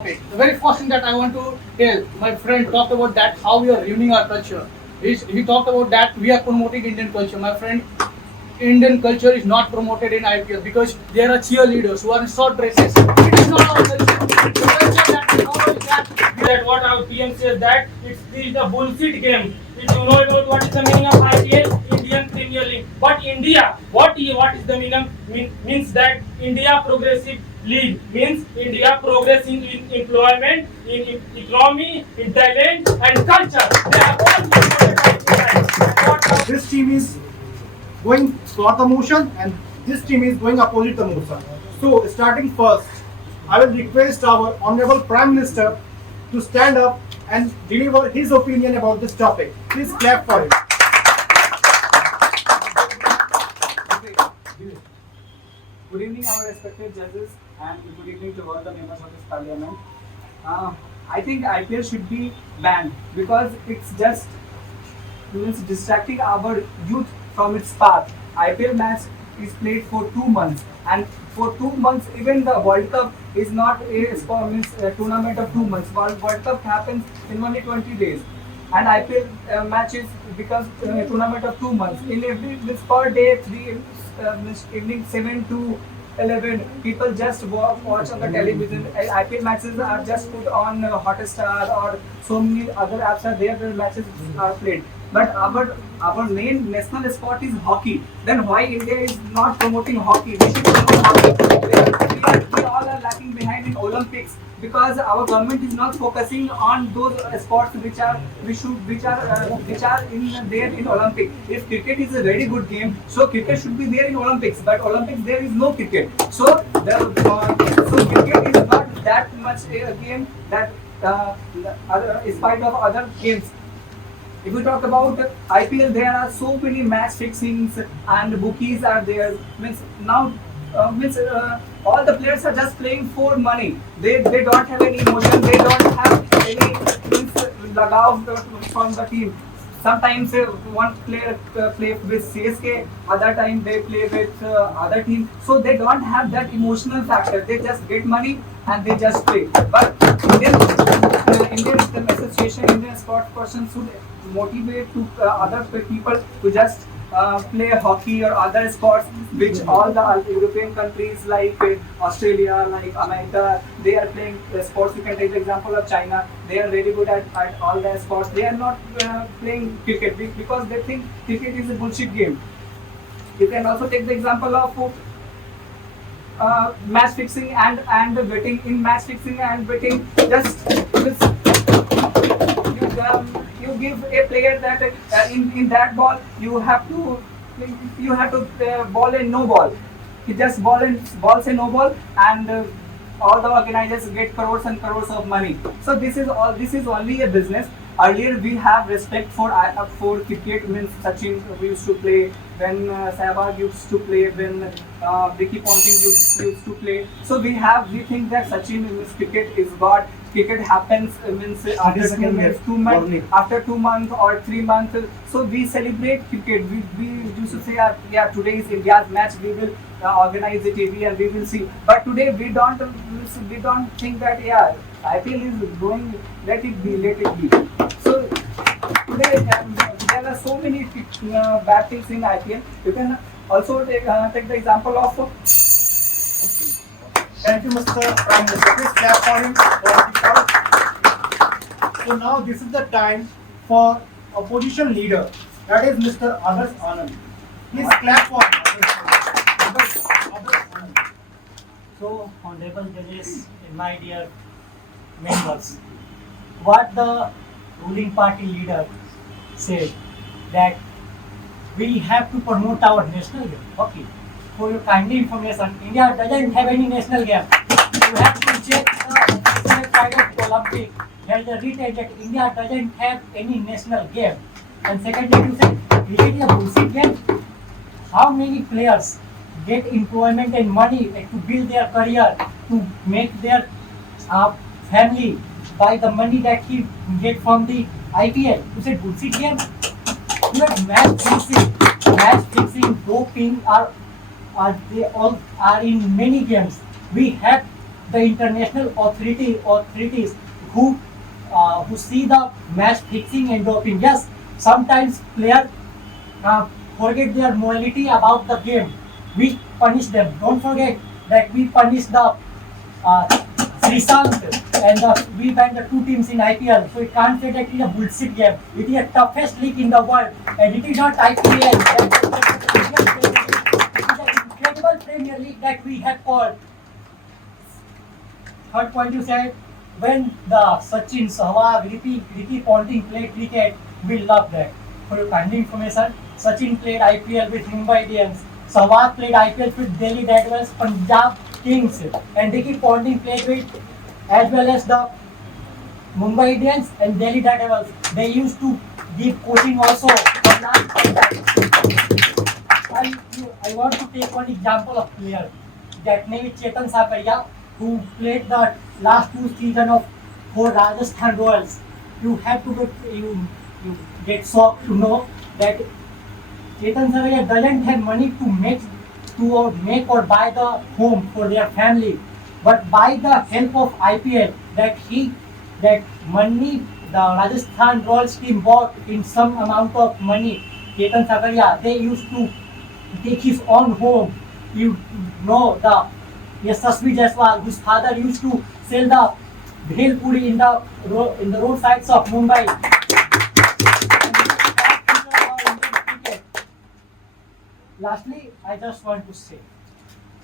Okay. The very first thing that I want to tell, my friend talked about that how we are ruining our culture. He talked about that we are promoting Indian culture. My friend, Indian culture is not promoted in IPL because there are cheerleaders who are in short dresses. It is not our culture. The culture that we follow is that what our PM says that this is a bullshit game. If you know about what is the meaning of IPL, Indian Premier League. But India, what is the meaning? Means that India Progressive League means India progressing in employment, in economy, in talent and culture. They are all promoted. This team is going for the motion and this team is going opposite the motion. So starting first, I will request our Honorable Prime Minister to stand up and deliver his opinion about this topic. Please clap for him. Good evening, our respected judges, and good evening to all the members of this parliament. I think IPL should be banned because it's just means distracting our youth from its path. IPL match is played for 2 months, and for 2 months, even the World Cup is not a tournament of 2 months. World Cup happens in only 20 days, and IPL matches becomes a tournament of 2 months. In every this per day, evening 7 to 11, people just watch on the television. IPL matches are just put on Hotstar or so many other apps are there where matches are played. But our main national sport is hockey. Then why India is not promoting hockey? We should promote hockey. We all are lacking behind in Olympics because our government is not focusing on those sports which are in there in Olympic. If cricket is a very good game, so cricket should be there in Olympics. But Olympics there is no cricket. So cricket is not that much a game that in spite of other games. If we talk about IPL, there are so many match fixings and bookies are there. All the players are just playing for money. They don't have any emotion. They don't have any lagav from the team. Sometimes one player play with CSK, other time they play with other team. So they don't have that emotional factor. They just get money and they just play. But Indian association, Indian sports person should motivate to other people to just play hockey or other sports which all the European countries like Australia, like America, they are playing sports. You can take the example of China. They are very good at all their sports. They are not playing cricket because they think cricket is a bullshit game. You can also take the example of match fixing and betting. In match fixing and betting, you give a player that in that ball you have to ball a no ball. He just balls a no ball and all the organizers get crores and crores of money. So this is only a business. Earlier we have respect for cricket. Means Sachin we used to play, when Sehwag used to play, when Ricky Ponting used to play. So we think that Sachin means cricket is God. Cricket happens after 2 months or 3 months. So we celebrate cricket. We used to say, yeah, today is India's match. We will organize the TV and we will see. But today we don't think that IPL is going. Let it be. So today there are so many bad things in IPL. You can also take the example of. Thank you, Mr. Prime Minister. Please clap for him. So now this is the time for opposition leader. That is Mr. Adarsh Anand. Please clap for him. So, honorable judges and my dear members, what the ruling party leader said that we have to promote our national game. Okay. For your kindly information, India doesn't have any national game. You have to check the website of Olympic. There is a written that India doesn't have any national game. And secondly, you said cricket is a bullshit game. How many players get employment and money to build their career, to make their family by the money that he get from the IPL? You said bullshit game. You have match fixing, doping they all are in many games. We have the international authorities who see the match fixing and doping. Yes, sometimes players forget their morality about the game. We punish them. Don't forget that we punish the Srisant and we banned the two teams in IPL. So it can't say that it is a bullshit game. It is the toughest league in the world, and it is not IPL. It is an incredible Premier League that we have called. Third point you said, when the Sachin, Sehwag, Ricky Ponting played cricket, we love that. For your kind information, Sachin played IPL with Mumbai Indians. Sehwag played IPL with Delhi Devils, Punjab Kings, and Ricky Ponting played with as well as the Mumbai Indians and Delhi Devils. They used to give coaching also. I want to take one example of player. That name is Chetan Sakaria, who played the last two seasons for Rajasthan Royals. You have to get shocked to know that Chetan Sakaria doesn't have money to make or buy the home for their family, but by the help of IPL, that money the Rajasthan Royals team bought in some amount of money. Chetan Sakaria, they used to take his own home. You know the Yashasvi Jaiswal, whose father used to sell the bhel puri in the roadsides of Mumbai. Lastly, I just want to say,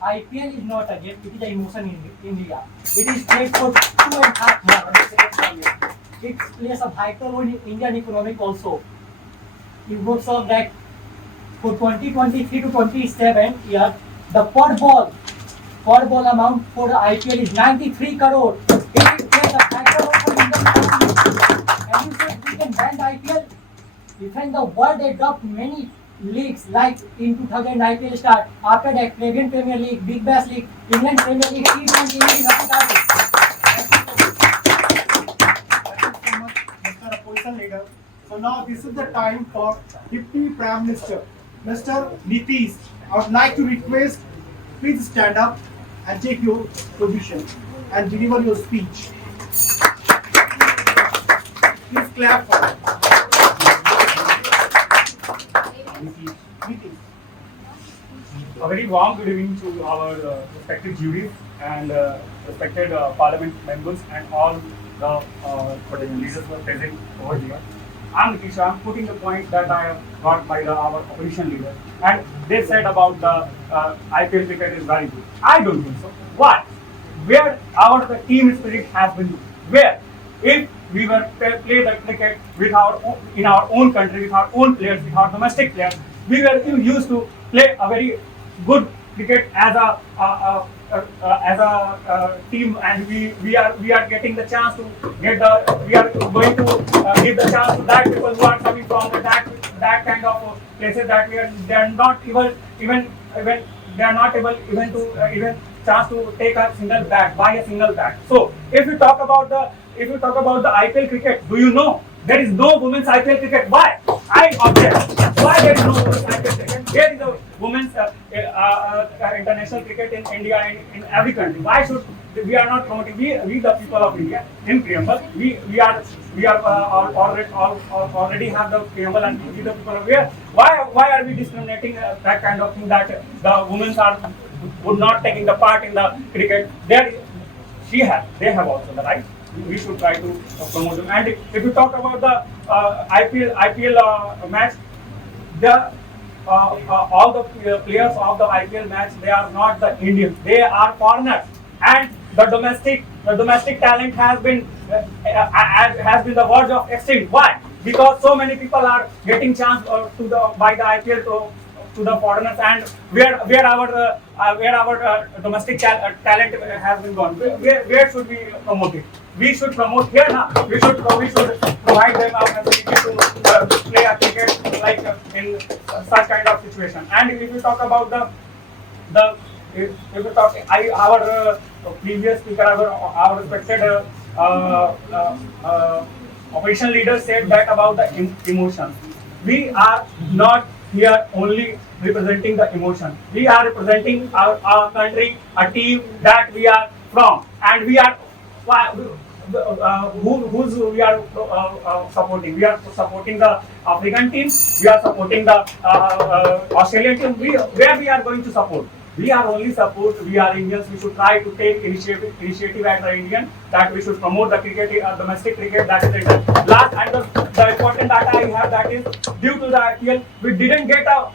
IPL is not a game, it is an emotion in India. It is played for 2.5 months. It plays a vital role in Indian economic also. You would observe that for 2023 to 27 years, the per ball amount for the IPL is 93 crore. It plays a vital role for Indian economy. And you said we can ban the IPL? Even the world adopted many leagues like in 2000 IPL start. After that, Canadian Premier League, Big Bash League, England Premier League, T20 League, started. Thank you so much, Mr. Opposition Leader. So now this is the time for Deputy Prime Minister, Mr. Nitish. I would like to request, please stand up and take your position and deliver your speech. Please clap for it. Nitish. A very warm good evening to our respected juries and respected parliament members and all the leaders who are present over here. I'm Nitish. I'm putting the point that I have got by our opposition leader, and they said about the IPL cricket is very good. I don't think so. Why? Where the team spirit has been? Where? If we were play the cricket with in our own country, with our own players, with our domestic players, we were used to play a very good cricket as a team, and we are getting the chance to we are going to give the chance to that people who are coming from that kind of places that they are not even they are not able even to even chance to take a single bat, buy a single bat. So if you talk about the IPL cricket, do you know there is no women's IPL cricket? Why? I object. Why there is no women's IPL cricket? There is a women's international cricket in India and in every country. Why should we are not promoting? We the people of India in preamble. We are already have the preamble, and we the people of India. Why are we discriminating that kind of thing that the women would not taking the part in the cricket? They have also the right. We should try to promote them. And if you talk about the IPL match, all the players of the IPL match, they are not the Indians. They are foreigners, and the domestic talent has been the verge of extinct. Why? Because so many people are getting chance by the IPL to the foreigners, and where our domestic talent has been gone. Where should we promote it? We should promote here now. We should provide them a facility to play a cricket like in such kind of situation. And if you talk about our previous speaker, our respected opposition leader said that about the emotions. We are not here only representing the emotion. We are representing our country, a team that we are from, and we are who's we are supporting. We are supporting the African team. We are supporting the Australian team. Where we are going to support? We are only support. We are Indians. We should try to take initiative as an Indian, that we should promote the cricket, domestic cricket. That is it. Last, and the important data I have, that is due to the IPL, we didn't get a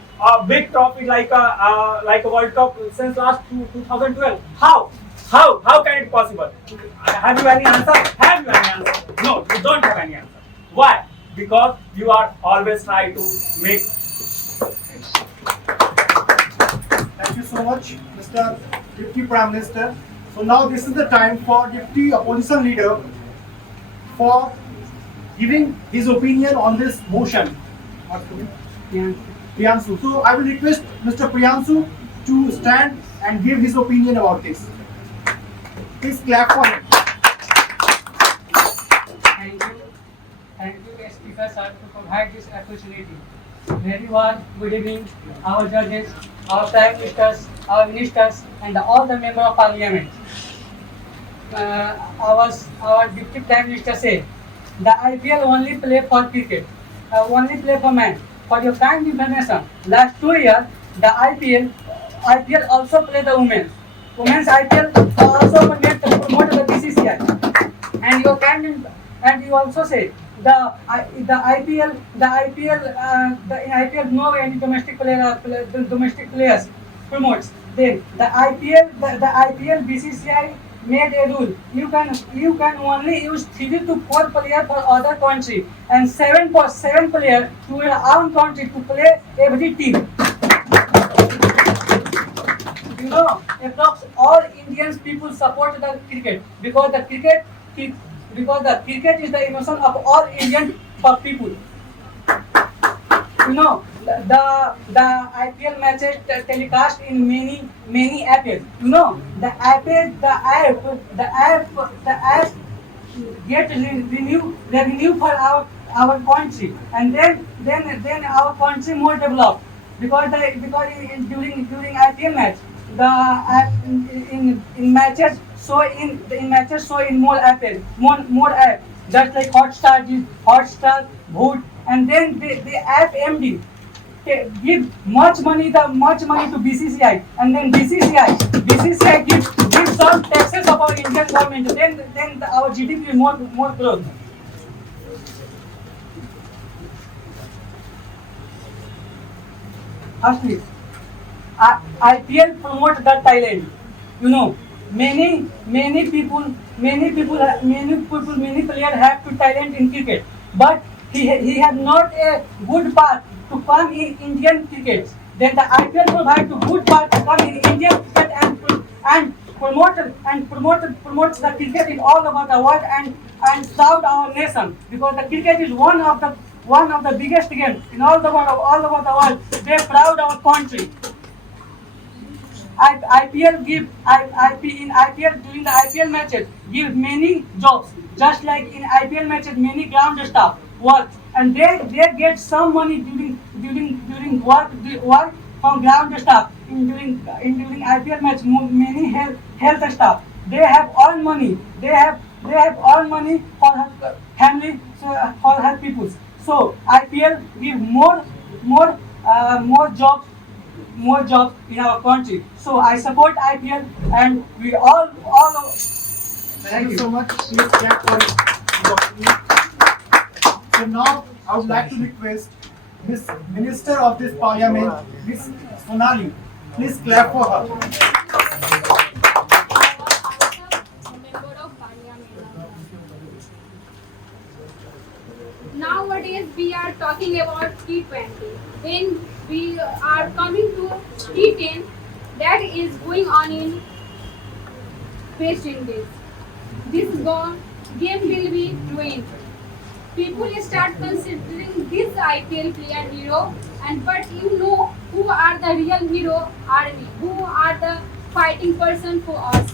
big trophy like a World Cup since last 2012. How can it possible? Have you any answer? Have you any answer? No, you don't have any answer. Why? Because you are always trying to make. Thank you so much, Mr. Deputy Prime Minister. So now this is the time for Deputy Opposition Leader for giving his opinion on this motion. Priyansu. So I will request Mr. Priyansu to stand and give his opinion about this. Please clap for him. Thank you, Speaker Sir, to provide this opportunity. Very warm good evening, our judges, our prime ministers, our ministers, and all the members of parliament. Our deputy prime minister said, the IPL only play for cricket, only play for men. For your kind information, last 2 years, the IPL also play the women. Women's IPL also promote the BCCI. And you also say the IPL no any domestic players promotes. Then the IPL BCCI made a rule. You can only use 3 to 4 players for other country and 7 players to your own country to play every team. You know, approx all Indians people support the cricket because the cricket is the emotion of all Indian people. You know, the IPL matches telecast in many apps. You know, the app get revenue for our country, and then our country more developed because during IPL match in matches show in more app just like Hotstar, Voot, and then the app MD give much money to BCCI, and then BCCI give some taxes of our Indian government. Then our GDP more growth. Firstly, IPL promote the talent. You know, many players have to talent in cricket, but he have not a good path to come in Indian cricket. Then the IPL provide a good path to come in Indian cricket and promotes the cricket in all over the world and proud our nation, because the cricket is one of the biggest games in all over the world. They proud our country. IPL during the IPL matches give many jobs, just like in IPL matches many ground staff work, and they get some money during work from ground staff. During IPL match many health staff they have earned money. They have earned money for her family, for her people. So IPL give more jobs in our country. So I support IPL, and we all. Thank you so much. Please clap for it. So now I would like to request Miss Minister of this Parliament, Miss Sonali. Please clap for her. Member of Parliament. Nowadays we are talking about T20. Then we are coming to T10 that is going on in West Indies. This game will be ruined. People start considering this IPL player hero, but you know who are the real hero are we, who are the fighting person for us.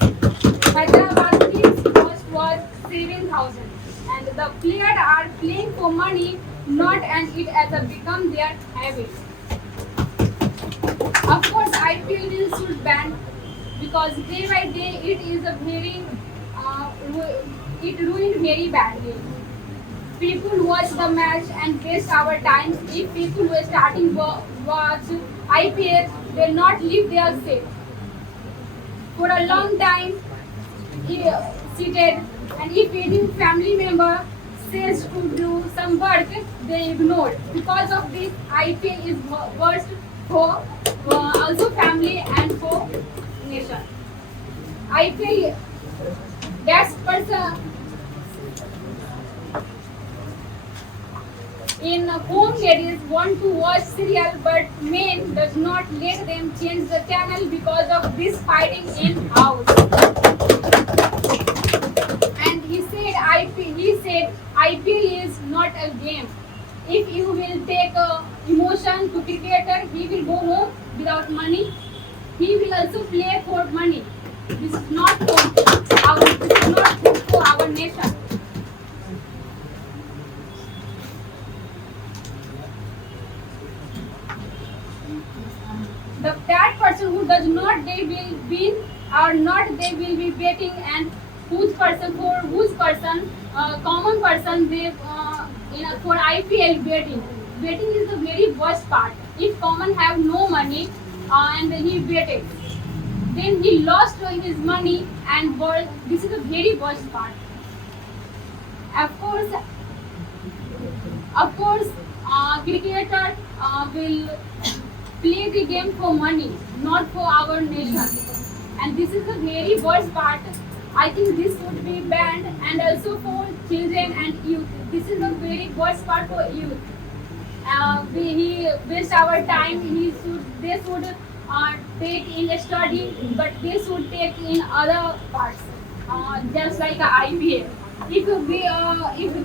Hyderabad team's cost was 7,000, and the players are playing for money, not and it has become their habit. Of course, IPL should ban because day by day it is a very it ruined very badly. People watch the match and waste our time. If people were starting watch IPL, they'll not leave their seat for a long time seated, and if any family member says to do some work, they ignore. Because of this, IPL is worst for also family and for nation. IPL, that person in home ladies want to watch serial, but men does not let them change the channel because of this fighting in house. And he said IPL is not a game. If you will take emotion to cricketer, he will go home without money. He will also play for money. This is not good for our nation. That person who does not, they will win or not, they will be betting, and whose person common person they for IPL betting. Betting is the very worst part. If common have no money and he betted, then he lost his money, and this is the very worst part. Of course, cricketer will play the game for money, not for our nation. And this is the very worst part. I think this should be banned, and also for children and youth. This is the very worst part for youth. He waste our time. They should take in study, but they should take in other parts, just like IPL. If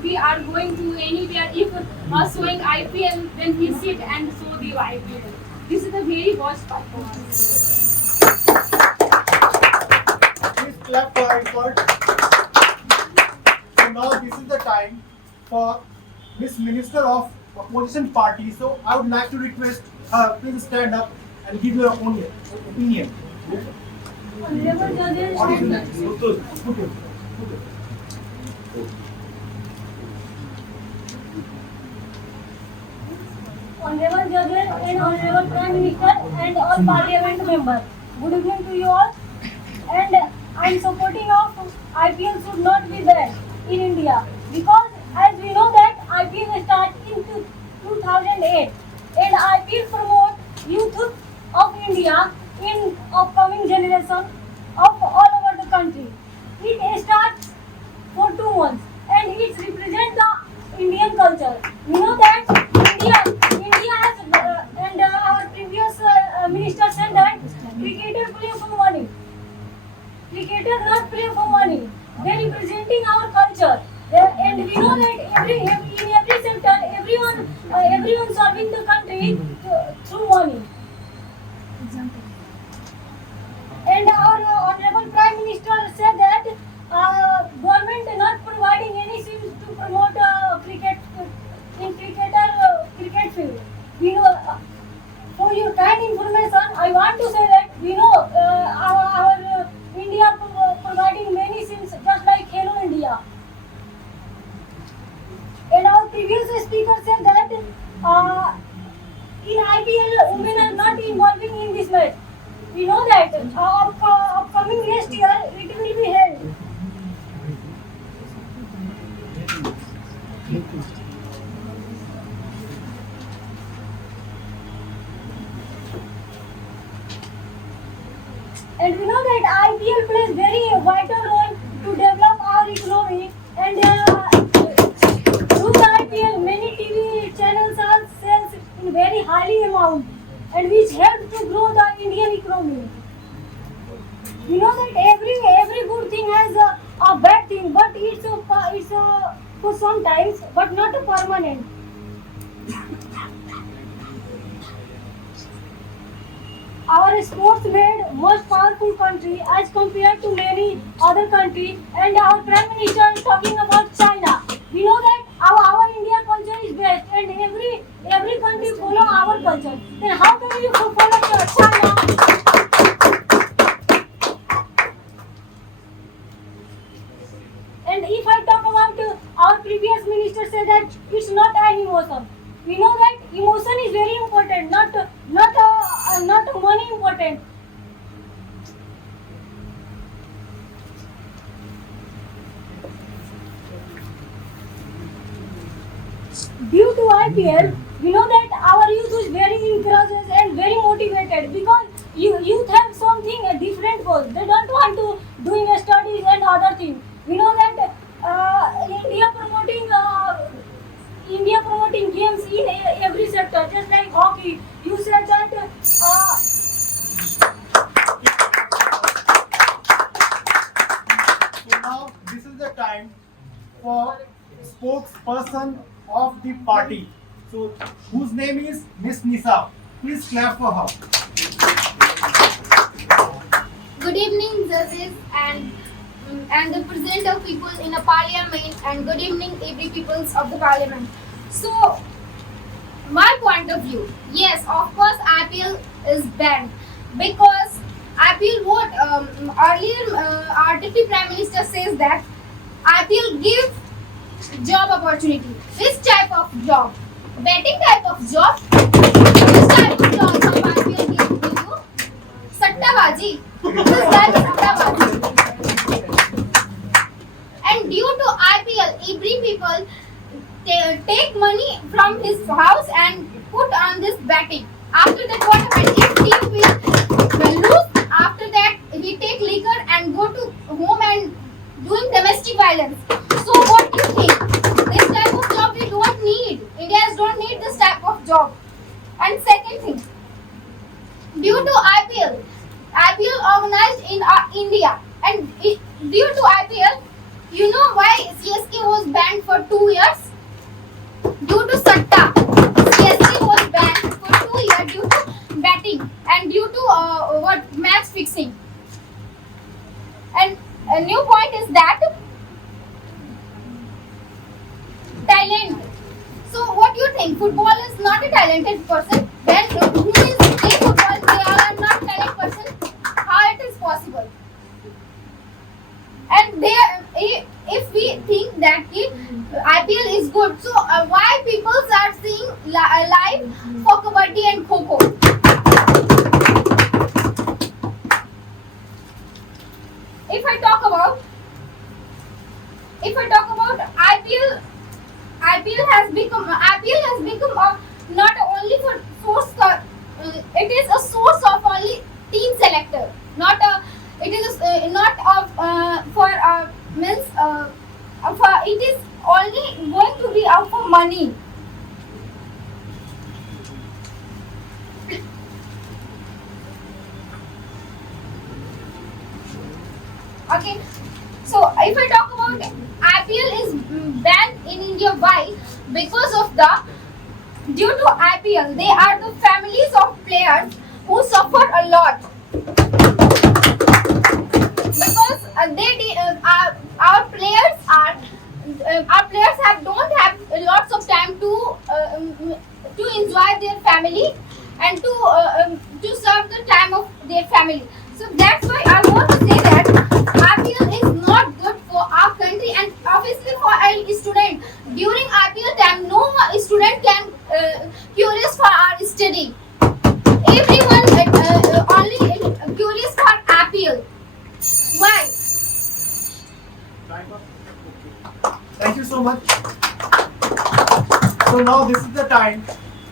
we are going to anywhere, if showing IPL, then we sit and show the IPL. This is the very worst part for us. Please clap for our effort. So now this is the time for Miss Minister of Opposition Party. So I would like to request her, please stand up and give your own opinion. Honorable judges and Honorable judges and Honorable Prime Minister and all Parliament members. Good evening to you all. And I am supporting of IPL should not be there in India, because as we know that IPL started in 2008, and IPL promote youth of India in upcoming generation of all over the country. It starts for 2 months and it represents the Indian culture. We know that India has and our previous minister said that cricketer play for money. Cricketer not play for money. They representing our culture. And we know that in every sector, everyone serving the country through money. And our honorable Prime Minister said that government not providing any schemes to promote cricket in cricket field. We know, for your kind information, I want to say that we know our India providing many schemes just like Hello India. And our previous speaker said that in IPL women are not involving in this match. We know that upcoming next year it will be held. And we know that IPL plays very vital role to develop our economy, and through the IPL many TV channels are sales in very highly amount, and which help to grow the Indian economy. We know that every good thing has a bad thing, but it's for some times, but not a permanent. Our sports made most powerful country as compared to many other countries, and our Prime Minister is talking about China. We know that our India culture is best, and every country follow our culture. Then how can you follow China? say that it's not an emotion. We know that emotion is very important, not money important. Due to IPL, we know that our youth is very encouraged and very motivated because youth have something a different goal. They don't want to doing studies and other things. We know that India promoting games in every sector, just like hockey. You said that. So now this is the time for spokesperson of the party. So whose name is Miss Nisa. Please clap for her. Good evening, judges and the present of people in a parliament, and good evening, every peoples of the parliament. So, my point of view, yes, of course, IPL is banned because IPL what earlier our deputy prime minister says that IPL give job opportunity. This type of job, betting type of job, this type of job IPL give to you, sattabaji. This type of sattabaji. And due to IPL, every people take money from his house and put on this betting. After that, what happens? If team will lose, after that he take liquor and go to home and doing domestic violence. So what do you think? This type of job we don't need. Indians don't need this type of job. And second thing, due to IPL organized in India, and due to IPL, you know why CSK was banned for 2 years? Due to Satta. CSK was banned for 2 years due to betting and due to match fixing. And a new point is that talent. So what do you think? Football is not a talented person? Then who is playing football? They are not talented person. How it is possible? And if we think that IPL is good, so why people are seeing live for kabaddi and kho-kho? If I talk about IPL has become not only for source. It is a source of only team selector, not a. It is not of for means for it is only going to be out for money. Okay, so if I talk about IPL is banned in India, why? Because of due to IPL, they are the families of players who suffer a lot. Because our players don't have lots of time to enjoy their family and to serve the time of their family. So that's why I want to say that IPL is not good for our country and obviously for a student. During IPL time, no student can curious for our study. Everyone only curious for IPL. Why? Thank you so much. So now this is the time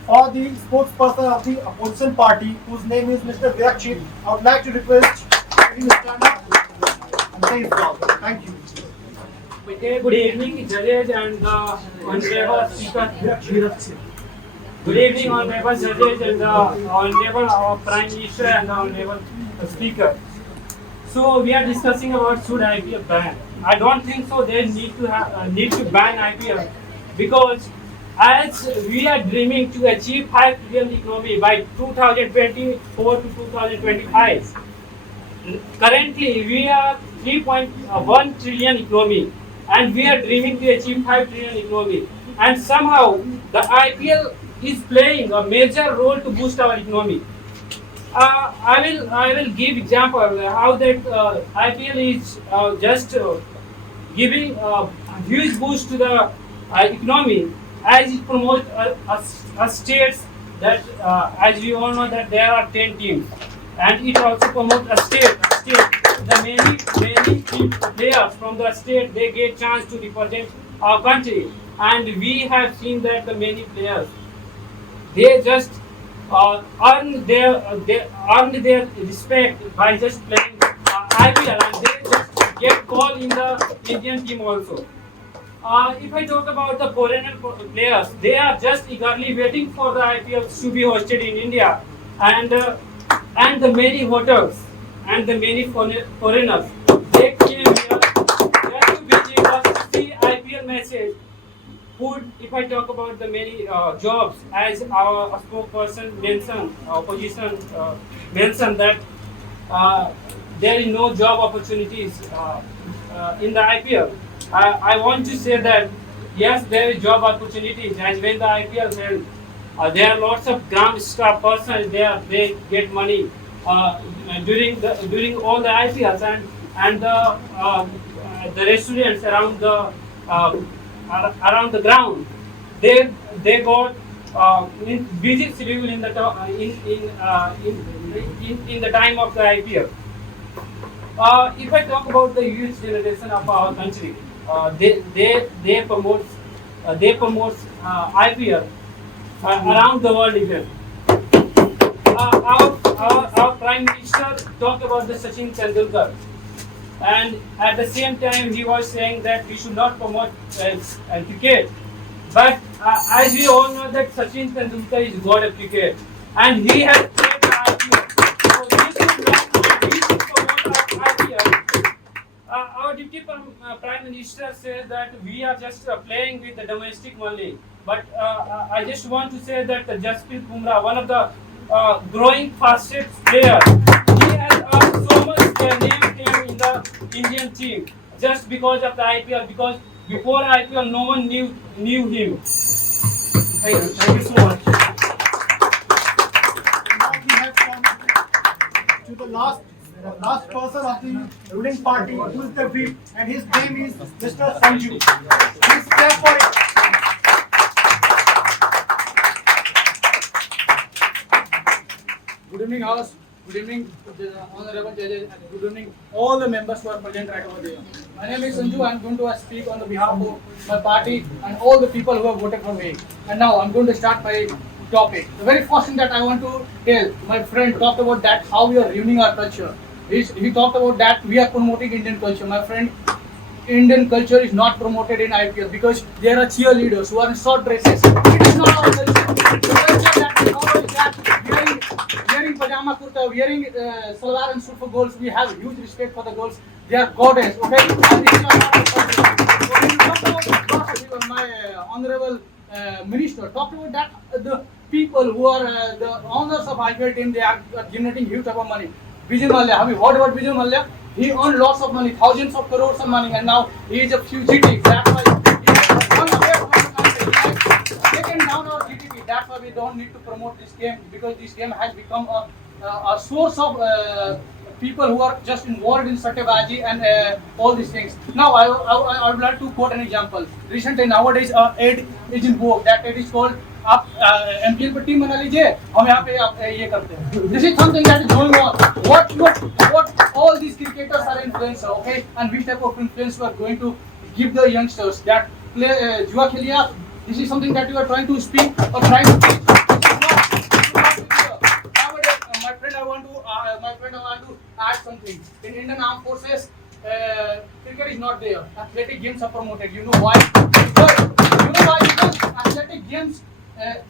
for the spokesperson of the opposition party, whose name is Mr. Virakshit. I would like to request him to stand up and say his talk. Thank you. Good evening, judges and the honorable speaker. Good evening, honorable judges and the honorable prime minister and the honorable speaker. So we are discussing about should IPL ban. I don't think so. They need to ban IPL because as we are dreaming to achieve 5 trillion economy by 2024 to 2025. Currently we are 3.1 trillion economy and we are dreaming to achieve 5 trillion economy. And somehow the IPL is playing a major role to boost our economy. I will give example how that IPL is just giving a huge boost to the economy, as it promotes a states that, as we all know, that there are 10 teams, and it also promotes a state. The many players from the state, they get chance to represent our country, and we have seen that the many players, they just they earn their respect by just playing IPL, and they just get called in the Indian team also. If I talk about the foreigner players, they are just eagerly waiting for the IPL to be hosted in India, and the many hotels and the many foreigners, they came here just to visit us to see IPL matches. Food, if I talk about the many jobs, as our spokesperson mentioned, opposition mentioned that there is no job opportunities in the IPL. I want to say that yes, there is job opportunities, as when the IPL held, there are lots of ground staff persons there. They get money during all the IPLs, and the restaurants around the ground, they got in busy schedule in the in the time of the IPL. If I talk about the youth generation of our country, they promote IPL around the world even. Our Prime Minister talked about the Sachin Tendulkar, and at the same time he was saying that we should not promote cricket. But as we all know that Sachin Tendulkar is god of cricket, and he has played the IPL. So we should promote our IPL. Our Deputy Prime Minister says that we are just playing with the domestic only. But I just want to say that Jasprit Bumrah, one of the growing fastest player, he has earned so much name came in the Indian team just because of the IPL. Because before IPL, no one knew him. Thank you so much. Now we have come to the last person of the ruling party, who is the whip, and his name is Mr. Sanju. Please clap for it. Good evening, House. Good evening, honorable judges, and good evening, all the members who are present right over there. My name is Sanju. I am going to speak on the behalf of my party and all the people who have voted for me. And now I am going to start my topic. The very first thing that I want to tell, my friend talked about that how we are ruining our culture. He talked about that we are promoting Indian culture. My friend, Indian culture is not promoted in IPL because there are cheerleaders who are in short dresses. It is not our culture. The culture that we follow is that wearing pajama kurta, wearing salwar and suit for girls. We have huge respect for the girls. They are goddess, okay? And this is not our culture. So when you talk about my honorable minister talked about that the people who are the owners of IPL team, they are generating huge amount of money. Vijay Mallya, have you heard about Vijay Mallya? He earned lots of money, thousands of crores of money, and now he is a fugitive. That's why he has gone away from the country. He has taken down our GDP. That's why we don't need to promote this game, because this game has become a source of people who are just involved in satyabaji and all these things. Now I would like to quote an example. Recently, nowadays, ad is in vogue. That ad is called आप MPL पर team बना लीजिए, हम यहाँ पे आप ये करते हैं. This is something that is going on. What all these cricketers are influencers, okay? And which type of influence we are going to give the youngsters that play जुआ खेलिए आप. This is something that you are trying to speak or trying to teach. Nowadays, my friend, I want to add something. In Indian Armed Forces, cricket is not there. Athletic games are promoted. You know why? Because athletic games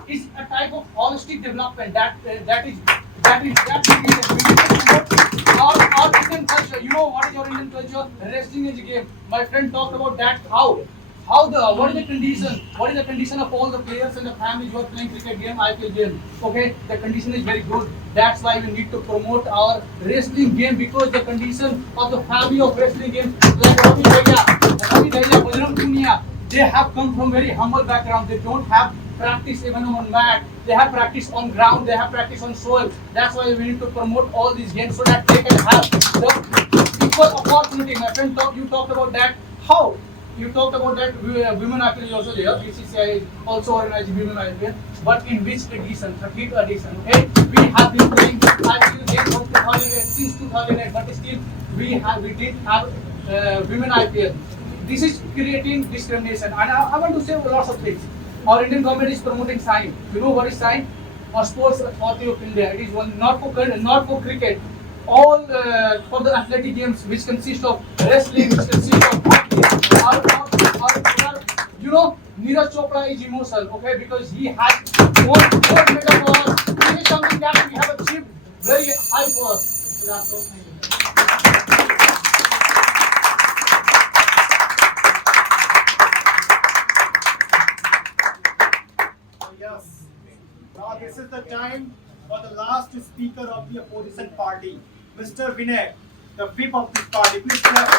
is a type of holistic development that is our Indian culture. You know what is your Indian culture? Wrestling is a game. My friend talked about that. What is the condition of all the players and the families who are playing cricket game, IPL game? Okay, the condition is very good. That's why we need to promote our wrestling game, because the condition of the family of wrestling game, like Ravi Dahiya, Bajrang Punia, they have come from very humble background. They don't have practice even on mat. They have practice on ground. They have practice on soil. That's why we need to promote all these games so that they can have the equal opportunity. My friend, you talked about that. How you talked about that women IPL is also there. BCCI is also organizing women IPL, but in which edition? 30th edition. Okay, we have been playing IPL game from 2008 since 2008, but still we did have women IPL. This is creating discrimination, and I want to say lots of things. Our Indian government is promoting science. You know what is science? Or Sports Authority of India. It is one not for cricket. All for the athletic games, which consist of wrestling, which consist of hockey. You know, Neeraj Chopra is emotional, okay, because he has won gold medal for us. This is something that we have achieved very high for us. So that's all. Thank you. Yes. Now this is the time for the last speaker of the opposition party, Mr. Vinay, the whip of this party. Please clap.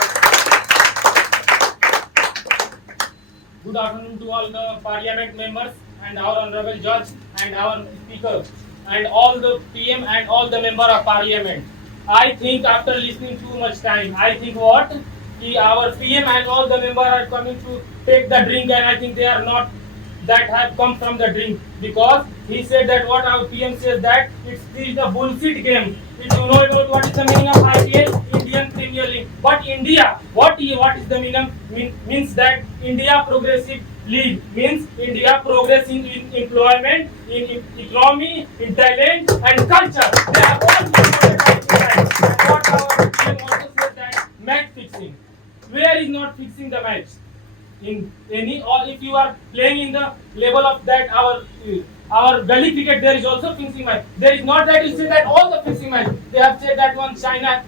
Good afternoon to all the parliament members and our honorable judge and our speaker and all the PM and all the member of parliament. I think after listening too much time, I think what our PM and all the member are coming to take the drink, and I think they are not that have come from the drink, because he said that what our PM says that this is the bullshit game. If you know about what is the meaning of IPL, Indian Premier League, but India, what is the meaning? Means that India Progressive League means India progressing in employment, in economy, in talent and culture. They are all included in that. And what our PM also says that match fixing. Where is not fixing the match? In any, or if you are playing in the level of that our gully cricket, there is also fixing match. There is not that you say that all the fixing match. They have said that one Chennai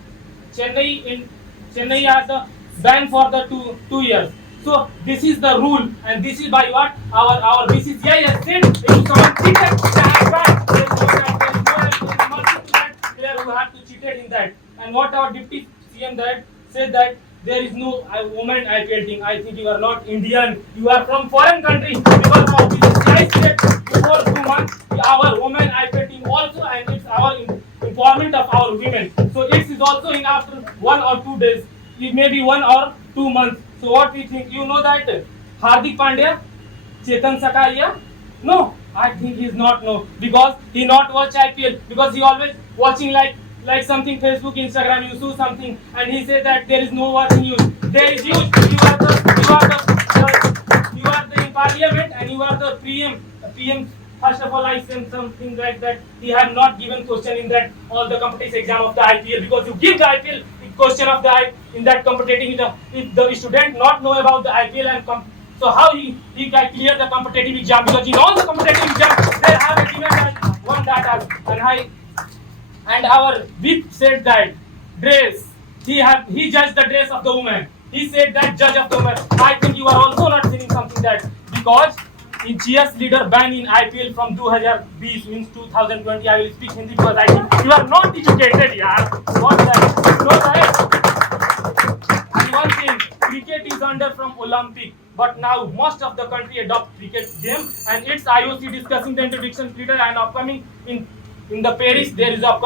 has the ban for the two years. So this is the rule, and this is by what our BCCI has said. If someone cheated, they have ban. There is no mercy to that player who have to cheated in that. And what our deputy CM that said that there is no woman IPL team. I think you are not Indian. You are from foreign country, because our BCCI said before 2 months our women IPL team also, and it's our empowerment of our women. So it is also in after 1 or 2 days. It may be 1 or 2 months. So what we think, you know that Hardik Pandya, Chetan Sakaria? No, I think he is not no, because he not watch IPL, because he always watching like something Facebook, Instagram, you do something, and he said that there is no watching you. There is you. You are the in parliament, and you are the PM. First of all, I said something like that. He had not given question in that all the competitive exam of the IPL, because you give the IPL question of the in that competitive. If the student not know about the IPL and so how he can clear the competitive exam, because in all the competitive exam they have a given one data, and our whip said that dress, he judged the dress of the woman. He said that judge of the woman. I think you are also not saying something that, because in GS leader ban in IPL from 2020 means 2020. I will speak Hindi because I think you are not educated, yaar. What that? No, right? And one thing, cricket is under from Olympic, but now most of the country adopt cricket game, and it's IOC discussing the introduction cricket, and upcoming in the Paris there is a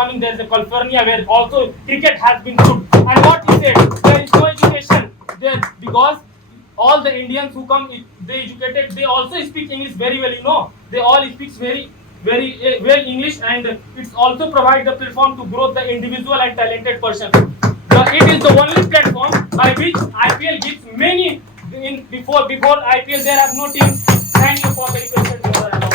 California where also cricket has been put. And what he said, there is no education there, because all the Indians who come, they educated, they also speak English very well, you know. They all speak very well English, and it's also provide the platform to grow the individual and talented person. It is the only platform by which IPL gives many. Before IPL there are no teams. Thank you for the question.